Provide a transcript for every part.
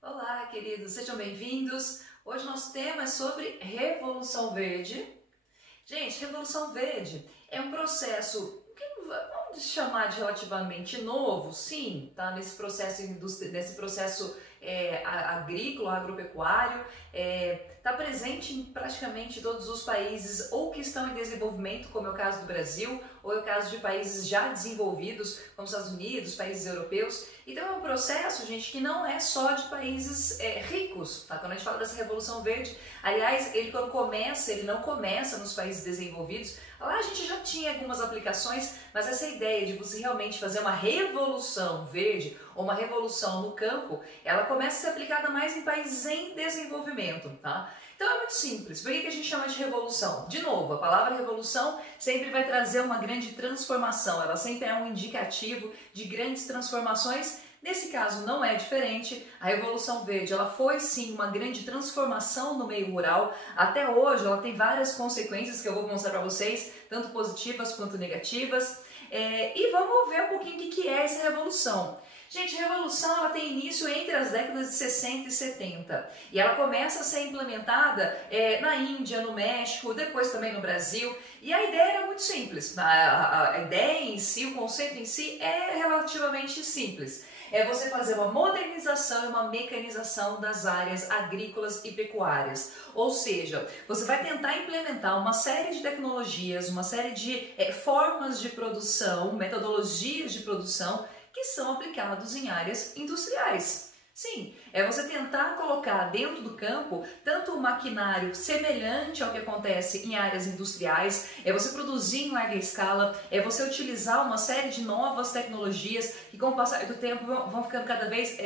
Olá, queridos, sejam bem-vindos. Hoje nosso tema é sobre Revolução Verde. Gente, Revolução Verde é um processo que vamos chamar de relativamente novo, sim, tá? Nesse processo agrícola, agropecuário, está presente em praticamente todos os países ou que estão em desenvolvimento, como é o caso do Brasil, ou é o caso de países já desenvolvidos, como os Estados Unidos, países europeus. Então é um processo, gente, que não é só de países ricos, tá? Quando a gente fala dessa Revolução Verde, aliás, ele não começa nos países desenvolvidos. Lá a gente já tinha algumas aplicações, mas essa ideia de você realmente fazer uma revolução verde ou uma revolução no campo, ela começa a ser aplicada mais em países em desenvolvimento, tá? Então é muito simples. Por que a gente chama de revolução? De novo, a palavra revolução sempre vai trazer uma grande transformação, ela sempre é um indicativo de grandes transformações. Nesse caso não é diferente, a Revolução Verde ela foi sim uma grande transformação no meio rural, até hoje ela tem várias consequências que eu vou mostrar para vocês, tanto positivas quanto negativas, e vamos ver um pouquinho o que é essa revolução. Gente, a revolução ela tem início entre as décadas de 60 e 70 e ela começa a ser implementada na Índia, no México, depois também no Brasil, e a ideia era muito simples, a ideia em si, o conceito em si é relativamente simples. É você fazer uma modernização e uma mecanização das áreas agrícolas e pecuárias. Ou seja, você vai tentar implementar uma série de tecnologias, uma série de formas de produção, metodologias de produção que são aplicados em áreas industriais. Sim, é você tentar colocar dentro do campo tanto um maquinário semelhante ao que acontece em áreas industriais, é você produzir em larga escala, é você utilizar uma série de novas tecnologias que com o passar do tempo vão ficando cada vez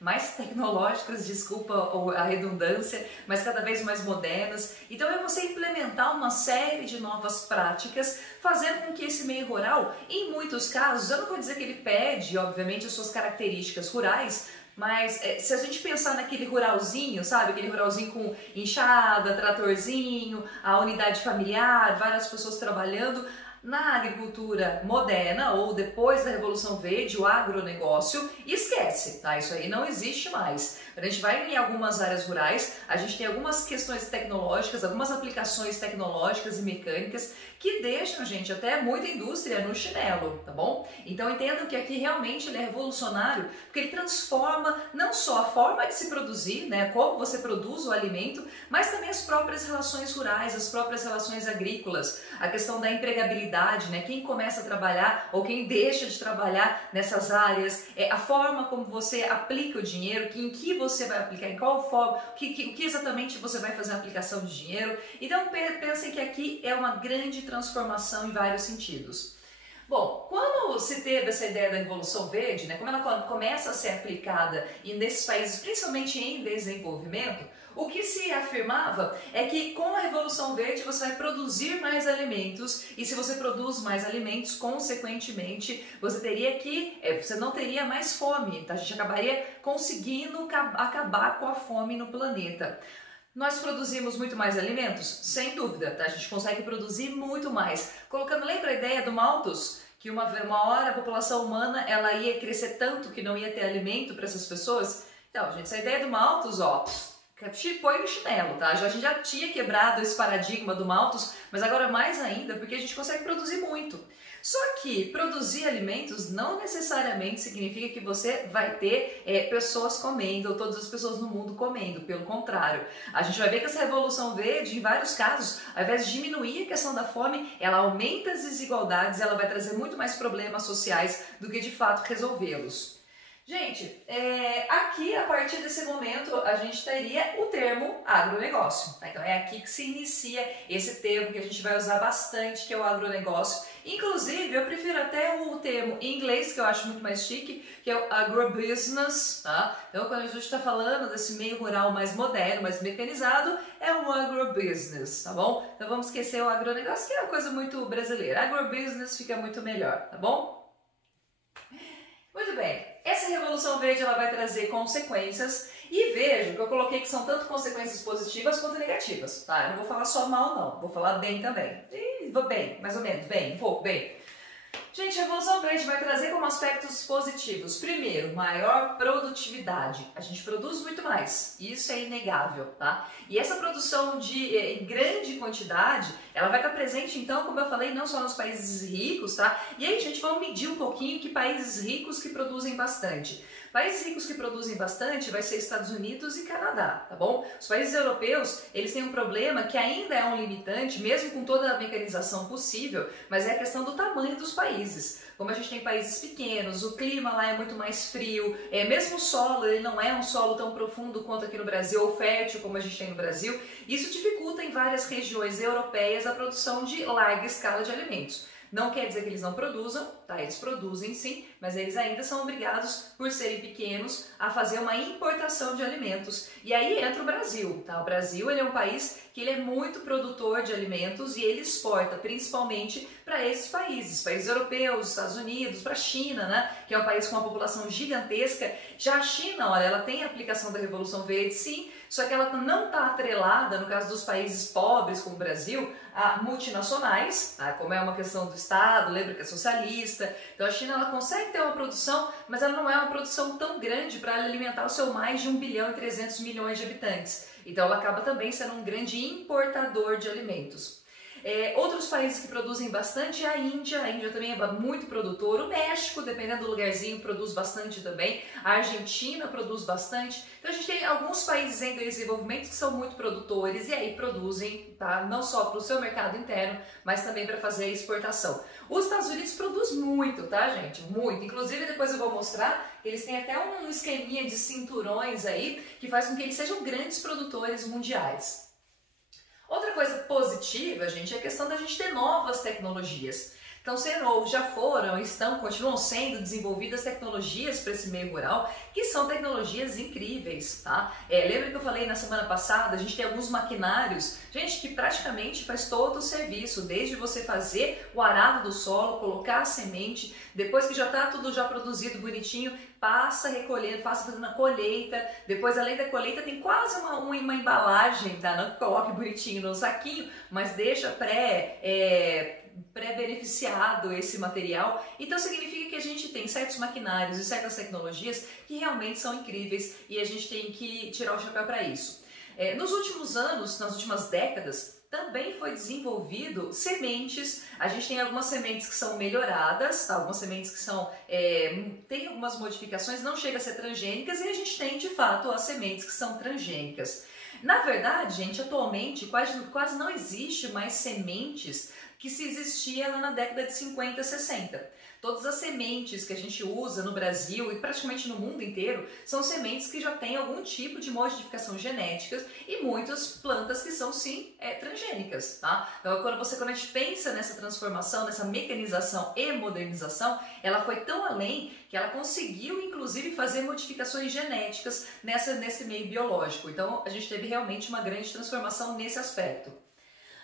mais tecnológicas, desculpa a redundância, mas cada vez mais modernas. Então é você implementar uma série de novas práticas, fazendo com que esse meio rural, em muitos casos, eu não vou dizer que ele perde, obviamente, as suas características rurais, mas se a gente pensar naquele ruralzinho, sabe? Aquele ruralzinho com enxada, tratorzinho, a unidade familiar, várias pessoas trabalhando. Na agricultura moderna ou depois da Revolução Verde, o agronegócio, esquece, tá? Isso aí não existe mais. Quando a gente vai em algumas áreas rurais, a gente tem algumas questões tecnológicas, algumas aplicações tecnológicas e mecânicas que deixam, gente, até muita indústria no chinelo, tá bom? Então entendam que aqui realmente ele é revolucionário, porque ele transforma não só a forma de se produzir, né, como você produz o alimento, mas também as próprias relações rurais, as próprias relações agrícolas, a questão da empregabilidade, né, quem começa a trabalhar ou quem deixa de trabalhar nessas áreas, a forma como você aplica o dinheiro, em que você vai aplicar, em qual forma, o que exatamente você vai fazer a aplicação de dinheiro. Então pensem que aqui é uma grande transformação em vários sentidos. Bom, quando se teve essa ideia da Revolução Verde, né, como ela começa a ser aplicada nesses países, principalmente em desenvolvimento, o que se afirmava é que com a Revolução Verde você vai produzir mais alimentos e se você produz mais alimentos, consequentemente, você não teria mais fome, tá? A gente acabaria conseguindo acabar com a fome no planeta. Nós produzimos muito mais alimentos? Sem dúvida, tá? A gente consegue produzir muito mais. Lembra a ideia do Malthus? Que uma hora a população humana ela ia crescer tanto que não ia ter alimento para essas pessoas? Então, gente, essa ideia do Malthus, ó, põe no chinelo, tá? A gente já tinha quebrado esse paradigma do Malthus, mas agora mais ainda porque a gente consegue produzir muito. Só que produzir alimentos não necessariamente significa que você vai ter pessoas comendo ou todas as pessoas no mundo comendo, pelo contrário. A gente vai ver que essa Revolução Verde, em vários casos, ao invés de diminuir a questão da fome, ela aumenta as desigualdades, ela vai trazer muito mais problemas sociais do que de fato resolvê-los. Gente, aqui a partir desse momento a gente teria o termo agronegócio. Tá? Então é aqui que se inicia esse termo que a gente vai usar bastante, que é o agronegócio. Inclusive, eu prefiro até o termo em inglês, que eu acho muito mais chique, que é o agrobusiness. Tá? Então quando a gente está falando desse meio rural mais moderno, mais mecanizado, é o agrobusiness, tá bom? Então vamos esquecer o agronegócio, que é uma coisa muito brasileira. Agrobusiness fica muito melhor, tá bom? Muito bem. essa Revolução Verde ela vai trazer consequências e vejo que eu coloquei que são tanto consequências positivas quanto negativas, tá? Eu não vou falar só mal não, vou falar bem também. E vou bem, mais ou menos, bem, um pouco, bem. Gente, a Revolução Verde vai trazer como aspectos positivos. Primeiro, maior produtividade. A gente produz muito mais, isso é inegável, tá? E essa produção em grande quantidade, ela vai estar presente, então, como eu falei, não só nos países ricos, tá? E aí, gente, vamos medir um pouquinho que países ricos que produzem bastante. Países ricos que produzem bastante vai ser Estados Unidos e Canadá, tá bom? Os países europeus, eles têm um problema que ainda é um limitante, mesmo com toda a mecanização possível, mas é a questão do tamanho dos países. Como a gente tem países pequenos, o clima lá é muito mais frio, mesmo o solo, ele não é um solo tão profundo quanto aqui no Brasil, ou fértil como a gente tem no Brasil, isso dificulta em várias regiões europeias a produção de larga escala de alimentos. Não quer dizer que eles não produzam, tá? Eles produzem sim, mas eles ainda são obrigados, por serem pequenos, a fazer uma importação de alimentos. E aí entra o Brasil, tá? O Brasil ele é um país que ele é muito produtor de alimentos e ele exporta principalmente para esses países europeus, Estados Unidos, para a China, né? Que é um país com uma população gigantesca. Já a China, olha, ela tem a aplicação da Revolução Verde, sim, só que ela não está atrelada, no caso dos países pobres como o Brasil, a multinacionais, tá? Como é uma questão do Estado, lembra que é socialista. Então a China ela consegue ter uma produção, mas ela não é uma produção tão grande para alimentar o seu mais de 1 bilhão e 300 milhões de habitantes. Então ela acaba também sendo um grande importador de alimentos. Outros países que produzem bastante é a Índia também é muito produtor, o México, dependendo do lugarzinho, produz bastante também, a Argentina produz bastante, então a gente tem alguns países em desenvolvimento que são muito produtores e aí produzem, tá? Não só para o seu mercado interno, mas também para fazer a exportação. Os Estados Unidos produz muito, tá, gente? Muito, inclusive depois eu vou mostrar, eles têm até um esqueminha de cinturões aí, que faz com que eles sejam grandes produtores mundiais. Outra coisa positiva, gente, é a questão da gente ter novas tecnologias. Então, já foram, continuam sendo desenvolvidas tecnologias para esse meio rural, que são tecnologias incríveis, tá? Lembra que eu falei na semana passada, a gente tem alguns maquinários, gente, que praticamente faz todo o serviço, desde você fazer o arado do solo, colocar a semente, depois que já está tudo já produzido bonitinho, passa recolhendo, passa fazendo a colheita, depois além da colheita tem quase uma embalagem, tá? Não que coloque bonitinho no saquinho, mas deixa pré-beneficiado esse material, então significa que a gente tem certos maquinários e certas tecnologias que realmente são incríveis e a gente tem que tirar o chapéu para isso. Nos últimos anos, nas últimas décadas, também foi desenvolvido sementes, a gente tem algumas sementes que são melhoradas, tá? Algumas sementes que tem algumas modificações, não chega a ser transgênicas e a gente tem de fato as sementes que são transgênicas. Na verdade, gente, atualmente quase não existe mais sementes que se existia lá na década de 50, 60. Todas as sementes que a gente usa no Brasil e praticamente no mundo inteiro são sementes que já têm algum tipo de modificação genética e muitas plantas que são sim transgênicas, tá? Então quando a gente pensa nessa transformação, nessa mecanização e modernização, ela foi tão além que ela conseguiu inclusive fazer modificações genéticas nesse meio biológico. Então a gente teve realmente uma grande transformação nesse aspecto.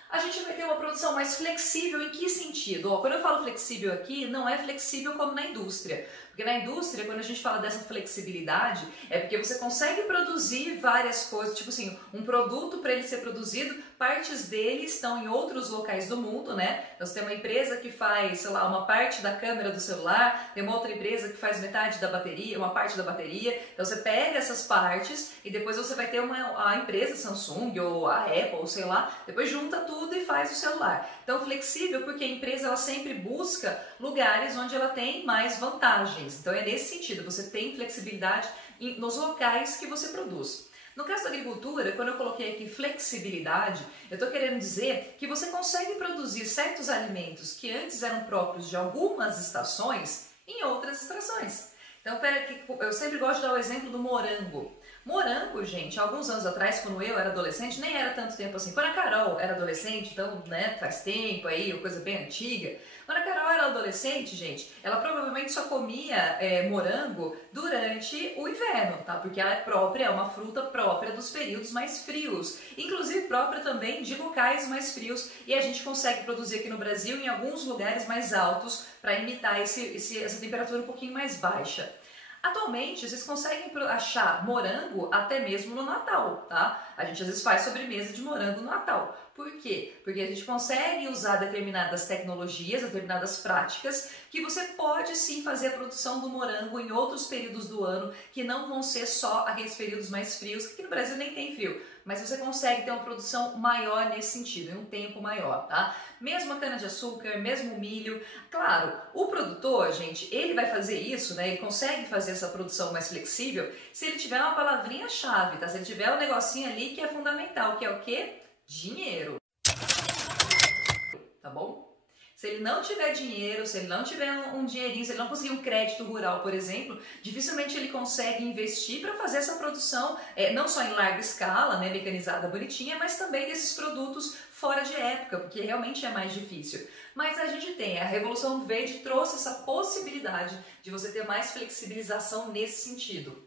A gente vai ter uma produção mais flexível em que sentido? Quando eu falo flexível aqui, não é flexível como na indústria. Porque na indústria, quando a gente fala dessa flexibilidade, é porque você consegue produzir várias coisas, tipo assim, um produto para ele ser produzido, partes dele estão em outros locais do mundo, né? Então você tem uma empresa que faz, sei lá, uma parte da câmera do celular, tem uma outra empresa que faz metade da bateria, uma parte da bateria. Então você pega essas partes e depois você vai ter a empresa Samsung ou a Apple, ou sei lá, depois junta tudo e faz o celular. Então flexível porque a empresa ela sempre busca lugares onde ela tem mais vantagens. Então é nesse sentido, você tem flexibilidade nos locais que você produz. No caso da agricultura, quando eu coloquei aqui flexibilidade, eu estou querendo dizer que você consegue produzir certos alimentos que antes eram próprios de algumas estações em outras estações. Então, eu sempre gosto de dar o exemplo do morango. Morango, gente, alguns anos atrás, quando eu era adolescente, nem era tanto tempo assim. Quando a Carol era adolescente, então, né, faz tempo aí, coisa bem antiga. Quando a Carol era adolescente, gente, ela provavelmente só comia morango durante o inverno, tá? Porque ela é uma fruta própria dos períodos mais frios. Inclusive própria também de locais mais frios. E a gente consegue produzir aqui no Brasil em alguns lugares mais altos para imitar essa temperatura um pouquinho mais baixa. Atualmente, vocês conseguem achar morango até mesmo no Natal, tá? A gente às vezes faz sobremesa de morango no Natal. Por quê? Porque a gente consegue usar determinadas tecnologias, determinadas práticas, que você pode sim fazer a produção do morango em outros períodos do ano, que não vão ser só aqueles períodos mais frios, que aqui no Brasil nem tem frio, mas você consegue ter uma produção maior nesse sentido, em um tempo maior, tá? Mesmo a cana-de-açúcar, mesmo o milho. Claro, o produtor, gente, ele vai fazer isso, né? Ele consegue fazer essa produção mais flexível se ele tiver uma palavrinha-chave, tá? Se ele tiver um negocinho ali que é fundamental, que é o quê? Dinheiro, tá bom? Se ele não tiver dinheiro, se ele não tiver um dinheirinho, se ele não conseguir um crédito rural, por exemplo, dificilmente ele consegue investir para fazer essa produção, não só em larga escala, né, mecanizada, bonitinha, mas também desses produtos fora de época, porque realmente é mais difícil. Mas a gente tem, a Revolução Verde trouxe essa possibilidade de você ter mais flexibilização nesse sentido.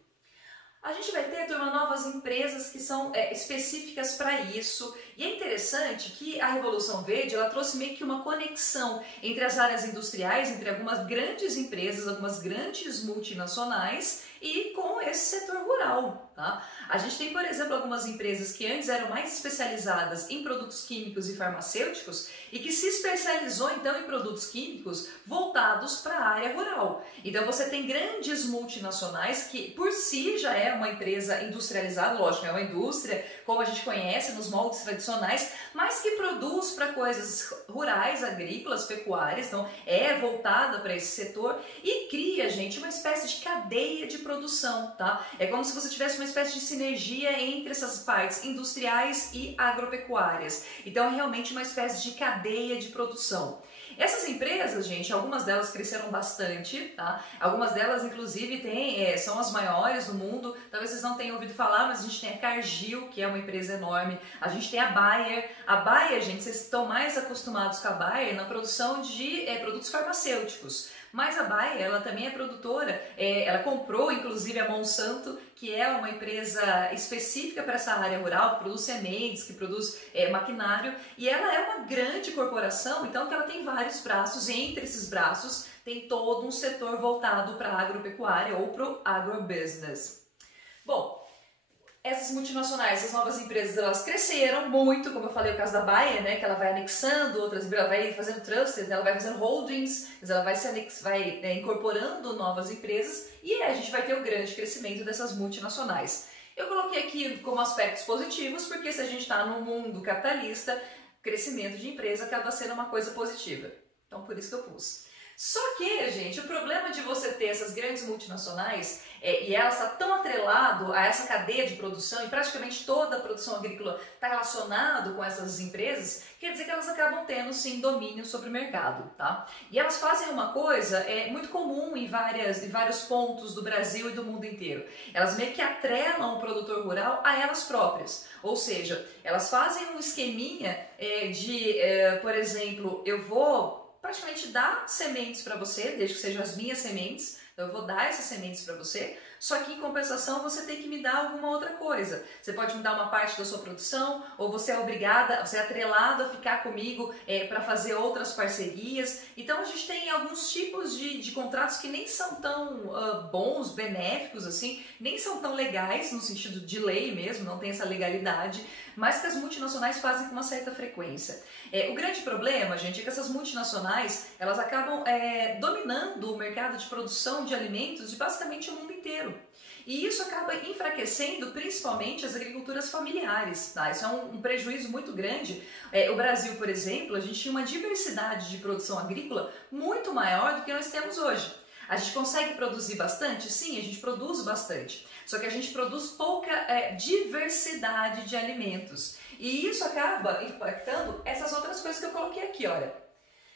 A gente vai ter, turma, novas empresas que são específicas para isso. E é interessante que a Revolução Verde, ela trouxe meio que uma conexão entre as áreas industriais, entre algumas grandes empresas, algumas grandes multinacionais e com esse setor rural, tá? A gente tem, por exemplo, algumas empresas que antes eram mais especializadas em produtos químicos e farmacêuticos e que se especializou então em produtos químicos voltados para a área rural. Então você tem grandes multinacionais que por si já é uma empresa industrializada, lógico, é uma indústria como a gente conhece nos moldes tradicionais, mas que produz para coisas rurais, agrícolas, pecuárias, então é voltada para esse setor e cria, gente, uma espécie de cadeia de produção, tá? É como se você tivesse uma espécie de sinergia entre essas partes industriais e agropecuárias. Então é realmente uma espécie de cadeia de produção. Essas empresas, gente, algumas delas cresceram bastante, tá? Algumas delas, inclusive, são as maiores do mundo. Talvez vocês não tenham ouvido falar, mas a gente tem a Cargill, que é uma empresa enorme. A gente tem a Bayer. A Bayer, gente, vocês estão mais acostumados com a Bayer na produção de produtos farmacêuticos. Mas a Bayer, ela também é produtora, ela comprou inclusive a Monsanto, que é uma empresa específica para essa área rural, que produz sementes, que produz maquinário, e ela é uma grande corporação, então que ela tem vários braços, e entre esses braços tem todo um setor voltado para a agropecuária ou para o agrobusiness. Bom, essas multinacionais, essas novas empresas, elas cresceram muito, como eu falei, o caso da Bayer, né, que ela vai anexando outras empresas, ela vai fazendo trusted, ela vai fazendo holdings, ela vai incorporando novas empresas e a gente vai ter o grande crescimento dessas multinacionais. Eu coloquei aqui como aspectos positivos, porque se a gente está num mundo capitalista, crescimento de empresa acaba sendo uma coisa positiva. Então, por isso que eu pus. Só que, gente, o problema de você ter essas grandes multinacionais e elas estão tão atrelado a essa cadeia de produção e praticamente toda a produção agrícola está relacionado com essas empresas, quer dizer que elas acabam tendo sim domínio sobre o mercado, tá? E elas fazem uma coisa muito comum em vários pontos do Brasil e do mundo inteiro. Elas meio que atrelam o produtor rural a elas próprias, ou seja, elas fazem um esqueminha por exemplo, eu vou praticamente dar sementes para você, desde que sejam as minhas sementes, então eu vou dar essas sementes para você, só que em compensação você tem que me dar alguma outra coisa. Você pode me dar uma parte da sua produção, ou você é obrigada, você é atrelado a ficar comigo para fazer outras parcerias. Então a gente tem alguns tipos de contratos que nem são tão bons, benéficos assim, nem são tão legais no sentido de lei mesmo, não tem essa legalidade, mas que as multinacionais fazem com uma certa frequência. O grande problema, gente, é que essas multinacionais, elas acabam dominando o mercado de produção de alimentos de basicamente o mundo inteiro. E isso acaba enfraquecendo principalmente as agriculturas familiares, tá? Isso é um prejuízo muito grande. O Brasil, por exemplo, a gente tinha uma diversidade de produção agrícola muito maior do que nós temos hoje. A gente consegue produzir bastante? Sim, a gente produz bastante. Só que a gente produz pouca diversidade de alimentos. E isso acaba impactando essas outras coisas que eu coloquei aqui, olha.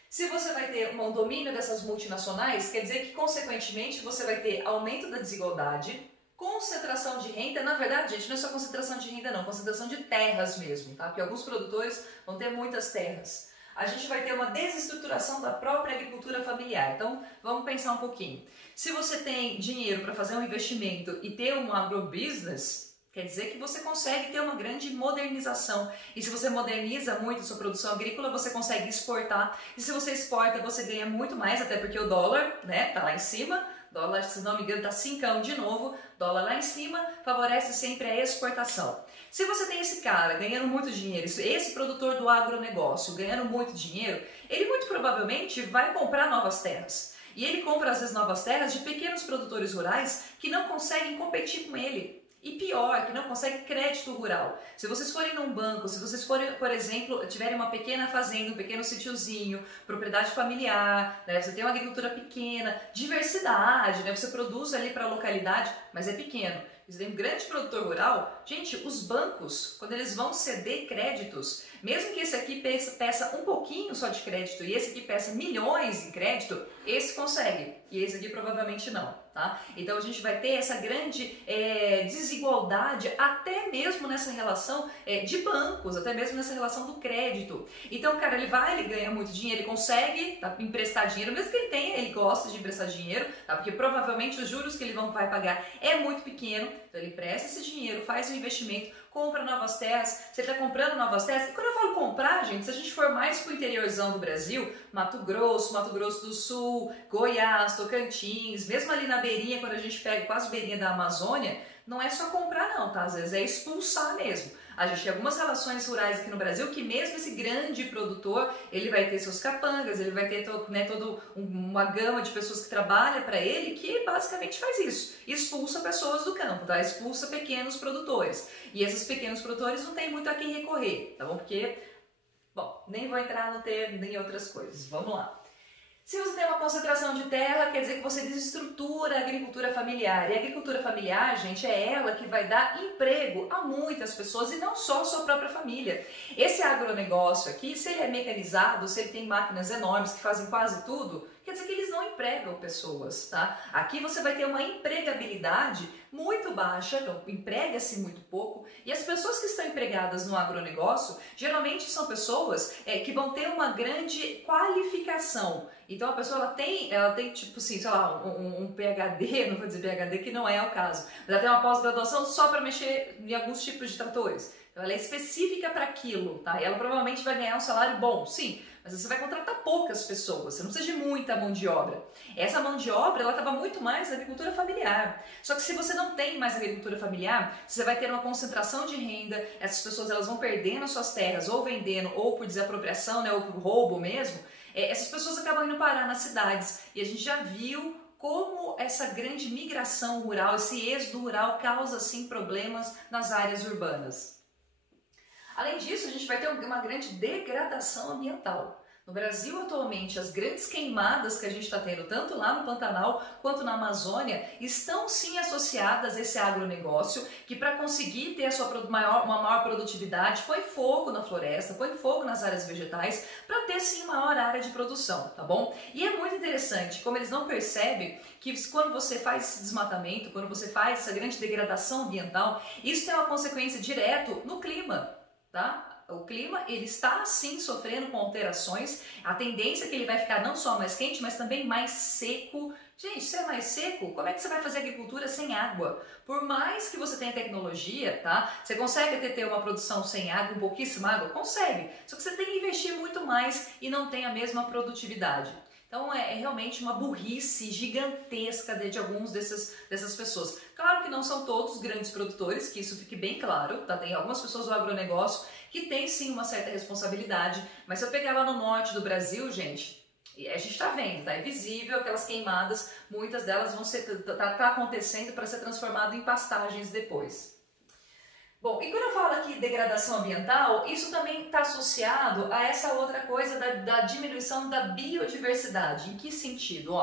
Se você vai ter um domínio dessas multinacionais, quer dizer que, consequentemente, você vai ter aumento da desigualdade, concentração de renda. Na verdade, gente, não é só concentração de renda não, concentração de terras mesmo, tá? Porque alguns produtores vão ter muitas terras. A gente vai ter uma desestruturação da própria agricultura familiar. Então, vamos pensar um pouquinho. Se você tem dinheiro para fazer um investimento e ter um agrobusiness, quer dizer que você consegue ter uma grande modernização. E se você moderniza muito a sua produção agrícola, você consegue exportar. E se você exporta, você ganha muito mais, até porque o dólar, né, tá lá em cima, dólar, se não me engano, está 5 de novo, dólar lá em cima, favorece sempre a exportação. Se você tem esse cara ganhando muito dinheiro, esse produtor do agronegócio ganhando muito dinheiro, ele muito provavelmente vai comprar novas terras. E ele compra às vezes novas terras de pequenos produtores rurais que não conseguem competir com ele. E pior, que não consegue crédito rural. Se vocês forem num banco, se vocês forem, por exemplo, tiverem uma pequena fazenda, um pequeno sítiozinho, propriedade familiar, né? Você tem uma agricultura pequena, diversidade, né? Você produz ali para a localidade, mas é pequeno. Você tem um grande produtor rural, gente, os bancos, quando eles vão ceder créditos, mesmo que esse aqui peça um pouquinho só de crédito e esse aqui peça milhões em crédito, esse consegue e esse aqui provavelmente não, tá? Então a gente vai ter essa grande desigualdade até mesmo nessa relação de bancos, até mesmo nessa relação do crédito. Então, cara, ele ganha muito dinheiro, ele consegue emprestar dinheiro, mesmo que ele tenha, ele gosta de emprestar dinheiro, tá? Porque provavelmente os juros que ele vai pagar é muito pequeno, então ele empresta esse dinheiro, faz um investimento, compra novas terras, você está comprando novas terras. E quando eu falo comprar, gente, se a gente for mais para o interiorzão do Brasil, Mato Grosso do Sul, Goiás, Tocantins, mesmo ali na beirinha, quando a gente pega quase beirinha da Amazônia, não é só comprar não, tá? Às vezes é expulsar mesmo. A gente tem algumas relações rurais aqui no Brasil que mesmo esse grande produtor, ele vai ter seus capangas, ele vai ter toda uma gama de pessoas que trabalham para ele que basicamente faz isso. Expulsa pessoas do campo, tá? Expulsa pequenos produtores. E esses pequenos produtores não tem muito a quem recorrer, tá bom? Porque, bom, nem vou entrar no termo em outras coisas. Vamos lá. Se você tem uma concentração de terra, quer dizer que você desestrutura a agricultura familiar. E a agricultura familiar, gente, é ela que vai dar emprego a muitas pessoas e não só a sua própria família. Esse agronegócio aqui, se ele é mecanizado, se ele tem máquinas enormes que fazem quase tudo, quer dizer que eles não empregam pessoas, tá? Aqui você vai ter uma empregabilidade muito baixa, então emprega-se muito pouco, e as pessoas que estão empregadas no agronegócio, geralmente são pessoas que vão ter uma grande qualificação. Então a pessoa ela tem tipo assim, sei lá, um PhD, não vou dizer PhD que não é o caso, mas ela tem uma pós-graduação só para mexer em alguns tipos de tratores. Então ela é específica para aquilo, tá? E ela provavelmente vai ganhar um salário bom, sim, mas você vai contratar poucas pessoas, você não precisa de muita mão de obra. Essa mão de obra, ela estava muito mais na agricultura familiar. Só que se você não tem mais agricultura familiar, você vai ter uma concentração de renda, essas pessoas elas vão perdendo as suas terras, ou vendendo, ou por desapropriação, né, ou por roubo mesmo. Essas pessoas acabam indo parar nas cidades. E a gente já viu como essa grande migração rural, esse êxodo rural causa, sim, problemas nas áreas urbanas. Além disso, a gente vai ter uma grande degradação ambiental. No Brasil, atualmente, as grandes queimadas que a gente está tendo, tanto lá no Pantanal quanto na Amazônia, estão sim associadas a esse agronegócio, que para conseguir ter uma maior produtividade, põe fogo na floresta, põe fogo nas áreas vegetais, para ter sim maior área de produção, tá bom? E é muito interessante, como eles não percebem que quando você faz esse desmatamento, quando você faz essa grande degradação ambiental, isso tem uma consequência direta no clima, tá? O clima, ele está sim sofrendo com alterações, a tendência é que ele vai ficar não só mais quente, mas também mais seco. Gente, se é mais seco, como é que você vai fazer agricultura sem água? Por mais que você tenha tecnologia, tá? Você consegue ter uma produção sem água, com pouquíssima água? Consegue, só que você tem que investir muito mais e não tem a mesma produtividade. Então é realmente uma burrice gigantesca de alguns dessas pessoas. Claro que não são todos grandes produtores, que isso fique bem claro, tá? Tem algumas pessoas do agronegócio que têm sim uma certa responsabilidade, mas se eu pegar lá no norte do Brasil, gente, a gente tá vendo, tá? É visível aquelas queimadas, muitas delas vão ser, tá acontecendo para ser transformado em pastagens depois. Bom, e quando eu falo aqui de degradação ambiental, isso também está associado a essa outra coisa da diminuição da biodiversidade. Em que sentido?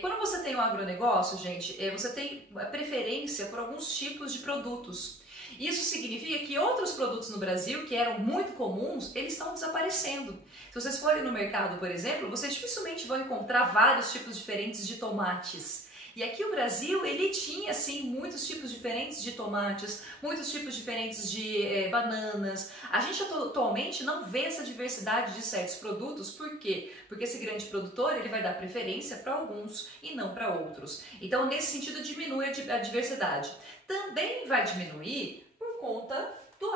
Quando você tem um agronegócio, gente, você tem preferência por alguns tipos de produtos. Isso significa que outros produtos no Brasil, que eram muito comuns, eles estão desaparecendo. Se vocês forem no mercado, por exemplo, vocês dificilmente vão encontrar vários tipos diferentes de tomates. E aqui o Brasil, ele tinha, sim, muitos tipos diferentes de tomates, muitos tipos diferentes de bananas. A gente atualmente não vê essa diversidade de certos produtos, por quê? Porque esse grande produtor, ele vai dar preferência para alguns e não para outros. Então, nesse sentido, diminui a diversidade. Também vai diminuir por conta do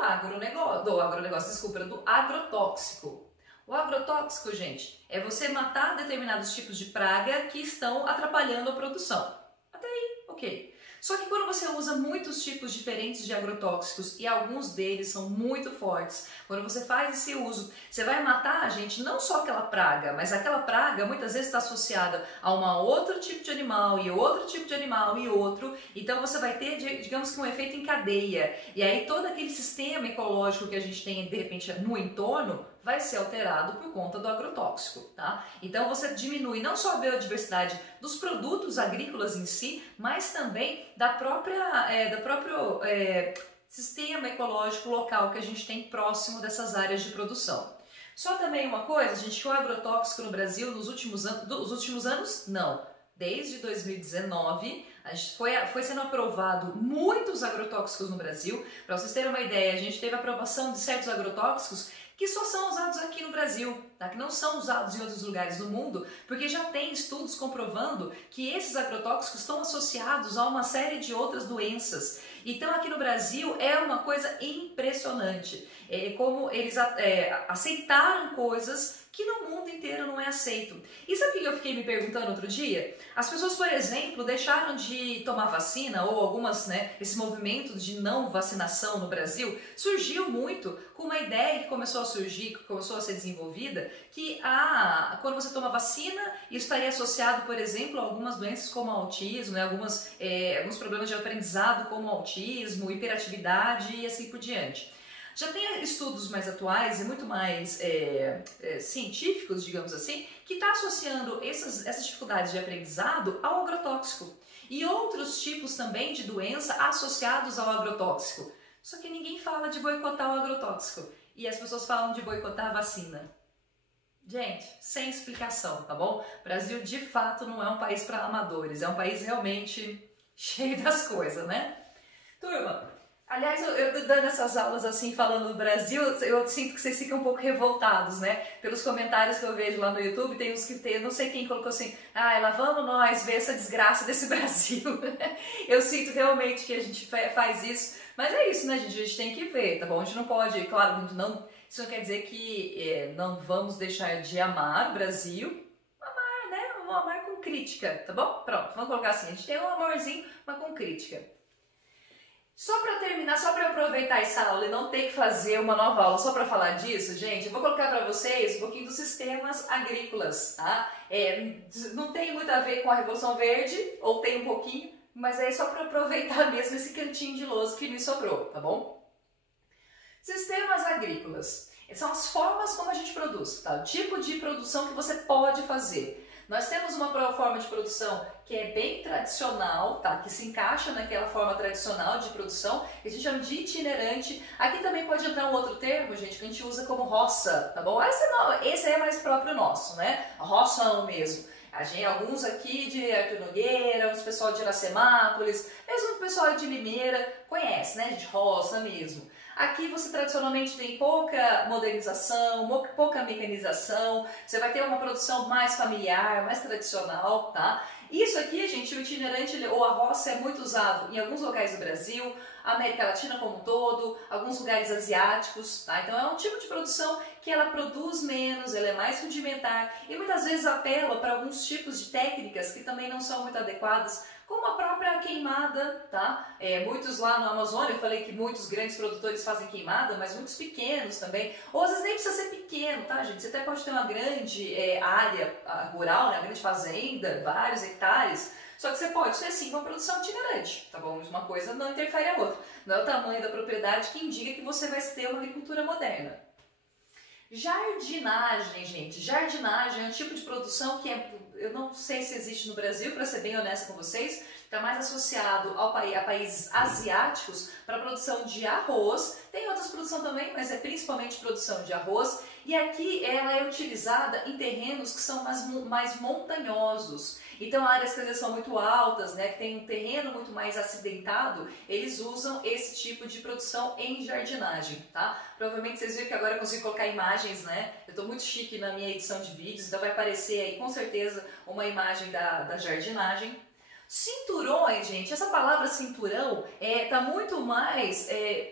agrotóxico. O agrotóxico, gente, é você matar determinados tipos de praga que estão atrapalhando a produção. Até aí, ok. Só que quando você usa muitos tipos diferentes de agrotóxicos e alguns deles são muito fortes, quando você faz esse uso, você vai matar, gente, não só aquela praga, mas aquela praga muitas vezes está associada a um outro tipo de animal e outro tipo de animal e outro, então você vai ter, digamos que um efeito em cadeia. E aí todo aquele sistema ecológico que a gente tem de repente no entorno vai ser alterado por conta do agrotóxico, tá? Então você diminui não só a biodiversidade dos produtos agrícolas em si, mas também do próprio sistema ecológico local que a gente tem próximo dessas áreas de produção. Só também uma coisa, gente, que o agrotóxico no Brasil nos últimos anos, não. Desde 2019, foi sendo aprovado muitos agrotóxicos no Brasil. Para vocês terem uma ideia, a gente teve aprovação de certos agrotóxicos que só são usados aqui no Brasil, tá? Que não são usados em outros lugares do mundo, porque já tem estudos comprovando que esses agrotóxicos estão associados a uma série de outras doenças. Então aqui no Brasil é uma coisa impressionante, como eles aceitaram coisas que no mundo inteiro não é aceito. E sabe o que eu fiquei me perguntando outro dia? As pessoas, por exemplo, deixaram de tomar vacina, ou algumas, esse movimento de não vacinação no Brasil surgiu muito com uma ideia que começou a surgir, que começou a ser desenvolvida, que quando você toma vacina, isso estaria associado, por exemplo, a algumas doenças como autismo, alguns problemas de aprendizado como autismo, hiperatividade e assim por diante. Já tem estudos mais atuais e muito mais científicos, digamos assim, que está associando essas dificuldades de aprendizado ao agrotóxico e outros tipos também de doença associados ao agrotóxico. Só que ninguém fala de boicotar o agrotóxico e as pessoas falam de boicotar a vacina. Gente, sem explicação, tá bom? O Brasil de fato não é um país para amadores, é um país realmente cheio das coisas, né? Turma, aliás, eu dando essas aulas assim, falando do Brasil, eu sinto que vocês ficam um pouco revoltados, né? Pelos comentários que eu vejo lá no YouTube, tem uns que não sei quem colocou assim, lá vamos nós ver essa desgraça desse Brasil. Eu sinto realmente que a gente faz isso, mas é isso, né, gente? A gente tem que ver, tá bom? A gente não pode, claro, isso não quer dizer que não vamos deixar de amar o Brasil, amar, né? Vamos amar com crítica, tá bom? Pronto, vamos colocar assim, a gente tem um amorzinho, mas com crítica. Só para terminar, só para eu aproveitar essa aula e não ter que fazer uma nova aula só para falar disso, gente, eu vou colocar para vocês um pouquinho dos sistemas agrícolas, tá? Não tem muito a ver com a Revolução Verde, ou tem um pouquinho, mas é só para aproveitar mesmo esse cantinho de lousa que me sobrou, tá bom? Sistemas agrícolas são as formas como a gente produz, tá? O tipo de produção que você pode fazer. Nós temos uma forma de produção que é bem tradicional, tá? Que se encaixa naquela forma tradicional de produção, que a gente chama de itinerante. Aqui também pode entrar um outro termo, gente, que a gente usa como roça, tá bom? Esse é mais próprio nosso, né? A roça mesmo. Alguns aqui de Artur Nogueira, uns pessoal de Iracemápolis, mesmo o pessoal de Limeira conhece, né? De roça mesmo. Aqui você tradicionalmente tem pouca modernização, pouca mecanização, você vai ter uma produção mais familiar, mais tradicional, tá? Isso aqui, gente, o itinerante ou a roça é muito usado em alguns locais do Brasil, América Latina como um todo, alguns lugares asiáticos, tá? Então é um tipo de produção que ela produz menos, ela é mais rudimentar e muitas vezes apela para alguns tipos de técnicas que também não são muito adequadas, como a própria queimada, tá? Muitos lá no Amazônia, eu falei que muitos grandes produtores fazem queimada, mas muitos pequenos também, ou às vezes nem precisa ser pequeno, tá, gente? Você até pode ter uma grande área rural, né? Uma grande fazenda, vários hectares, só que você pode ter sim uma produção itinerante, tá bom? Uma coisa não interfere a outra. Não é o tamanho da propriedade que indica que você vai ter uma agricultura moderna. Jardinagem, gente. Jardinagem é um tipo de produção que eu não sei se existe no Brasil, para ser bem honesta com vocês, está mais associado a países asiáticos para a produção de arroz. Tem outras produções também, mas é principalmente produção de arroz. E aqui ela é utilizada em terrenos que são mais montanhosos. Então, áreas que às vezes são muito altas, né, que tem um terreno muito mais acidentado, eles usam esse tipo de produção em jardinagem, tá? Provavelmente vocês viram que agora eu consigo colocar imagens, né? Eu tô muito chique na minha edição de vídeos, então vai aparecer aí com certeza uma imagem da jardinagem. Cinturões, gente, essa palavra cinturão tá muito mais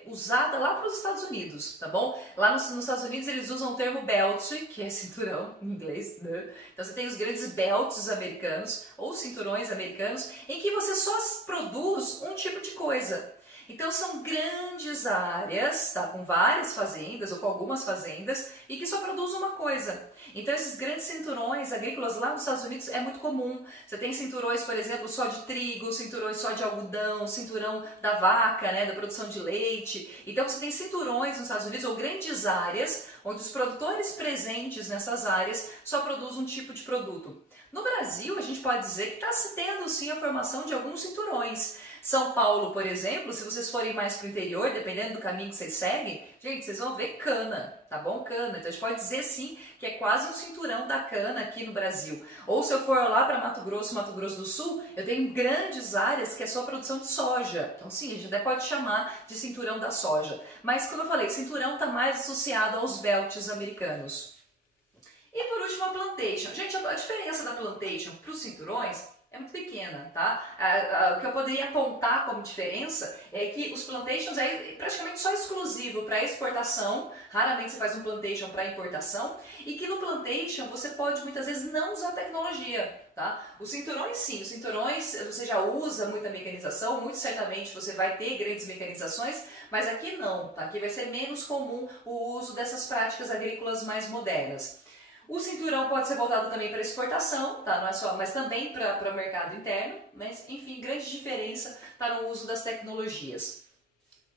usada lá para os Estados Unidos, tá bom? Lá nos Estados Unidos eles usam o termo belt, que é cinturão em inglês, né? Então você tem os grandes belts americanos, ou cinturões americanos, em que você só produz um tipo de coisa. Então são grandes áreas, tá, com várias fazendas ou com algumas fazendas e que só produzem uma coisa. Então esses grandes cinturões agrícolas lá nos Estados Unidos é muito comum. Você tem cinturões, por exemplo, só de trigo, cinturões só de algodão, cinturão da vaca, né, da produção de leite. Então você tem cinturões nos Estados Unidos ou grandes áreas onde os produtores presentes nessas áreas só produzem um tipo de produto. No Brasil a gente pode dizer que está se tendo sim a formação de alguns cinturões. São Paulo, por exemplo, se vocês forem mais para o interior, dependendo do caminho que vocês seguem, gente, vocês vão ver cana, tá bom? Cana. Então a gente pode dizer sim que é quase um cinturão da cana aqui no Brasil. Ou se eu for lá para Mato Grosso do Sul, eu tenho grandes áreas que é só produção de soja. Então sim, a gente até pode chamar de cinturão da soja. Mas como eu falei, cinturão está mais associado aos belts americanos. E por último a plantation. Gente, a diferença da plantation para os cinturões é muito pequena, tá? O que eu poderia apontar como diferença é que os plantations é praticamente só exclusivo para exportação, raramente você faz um plantation para importação, e que no plantation você pode muitas vezes não usar tecnologia, tá? Os cinturões sim, os cinturões você já usa muita mecanização, muito certamente você vai ter grandes mecanizações, mas aqui não, tá? Aqui vai ser menos comum o uso dessas práticas agrícolas mais modernas. O cinturão pode ser voltado também para exportação, tá? Não é só, mas também para o mercado interno, mas enfim, grande diferença está no uso das tecnologias.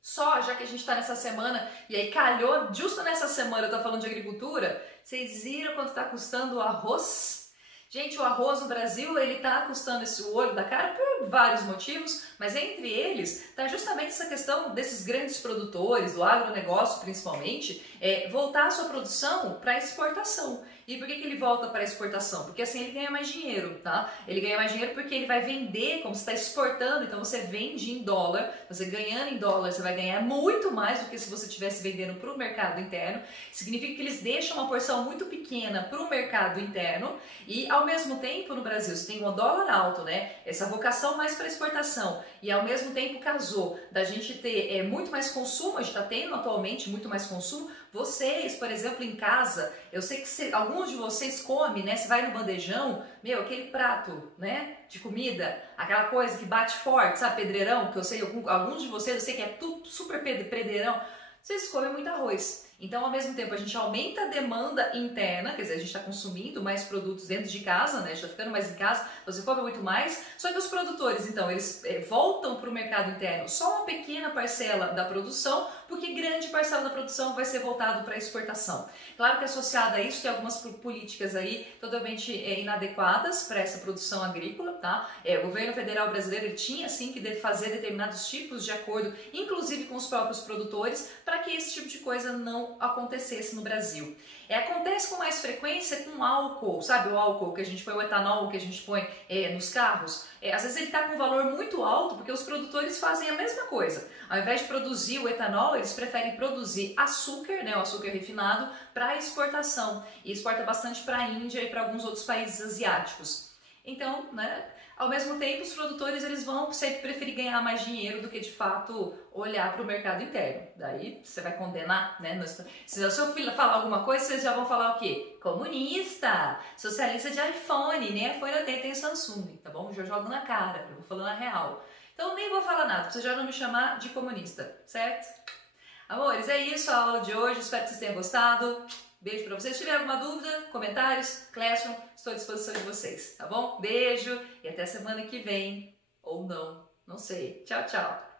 Só, já que a gente está nessa semana, e aí calhou, justo nessa semana eu estou falando de agricultura, vocês viram quanto está custando o arroz? Gente, o arroz no Brasil, ele está custando o olho da cara por vários motivos, mas entre eles está justamente essa questão desses grandes produtores, do agronegócio principalmente, voltar a sua produção para exportação. E por que ele volta para a exportação? Porque assim ele ganha mais dinheiro, tá? Ele ganha mais dinheiro porque ele vai vender, como você está exportando, então você vende em dólar, você ganhando em dólar, você vai ganhar muito mais do que se você estivesse vendendo para o mercado interno. Significa que eles deixam uma porção muito pequena para o mercado interno e ao mesmo tempo no Brasil você tem um dólar alto, né? Essa vocação mais para exportação e ao mesmo tempo casou da gente ter muito mais consumo, a gente está tendo atualmente muito mais consumo. Vocês, por exemplo, em casa, eu sei que alguns de vocês comem, né? Você vai no bandejão, meu, aquele prato, né? De comida, aquela coisa que bate forte, sabe? Pedreirão, que eu sei, alguns de vocês, eu sei que é tudo super pedreirão. Vocês comem muito arroz. Então, ao mesmo tempo, a gente aumenta a demanda interna, quer dizer, a gente está consumindo mais produtos dentro de casa, né? A gente está ficando mais em casa, você come muito mais. Só que os produtores, então, eles voltam para o mercado interno só uma pequena parcela da produção, porque grande parcela da produção vai ser voltado para a exportação. Claro que associado a isso tem algumas políticas aí totalmente inadequadas para essa produção agrícola, tá? O governo federal brasileiro ele tinha sim que fazer determinados tipos de acordo, inclusive com os próprios produtores, para que esse tipo de coisa não acontecesse no Brasil. Acontece com mais frequência com álcool, sabe o álcool que a gente põe, o etanol que a gente põe nos carros? Às vezes ele está com um valor muito alto porque os produtores fazem a mesma coisa. Ao invés de produzir o etanol, eles preferem produzir açúcar, né, o açúcar refinado, para exportação. E exporta bastante para a Índia e para alguns outros países asiáticos. Então, né, ao mesmo tempo, os produtores eles vão sempre preferir ganhar mais dinheiro do que, de fato, olhar para o mercado interno. Daí, você vai condenar, né? Se o seu filho falar alguma coisa, vocês já vão falar o quê? Comunista, socialista de iPhone, nem iPhone eu tenho Samsung, tá bom? Eu jogo na cara, eu vou falando a real. Então, nem vou falar nada, pra vocês já não me chamar de comunista, certo? Amores, é isso a aula de hoje, espero que vocês tenham gostado. Beijo pra vocês. Se tiver alguma dúvida, comentários, Classroom, estou à disposição de vocês, tá bom? Beijo e até semana que vem. Ou não, não sei. Tchau, tchau.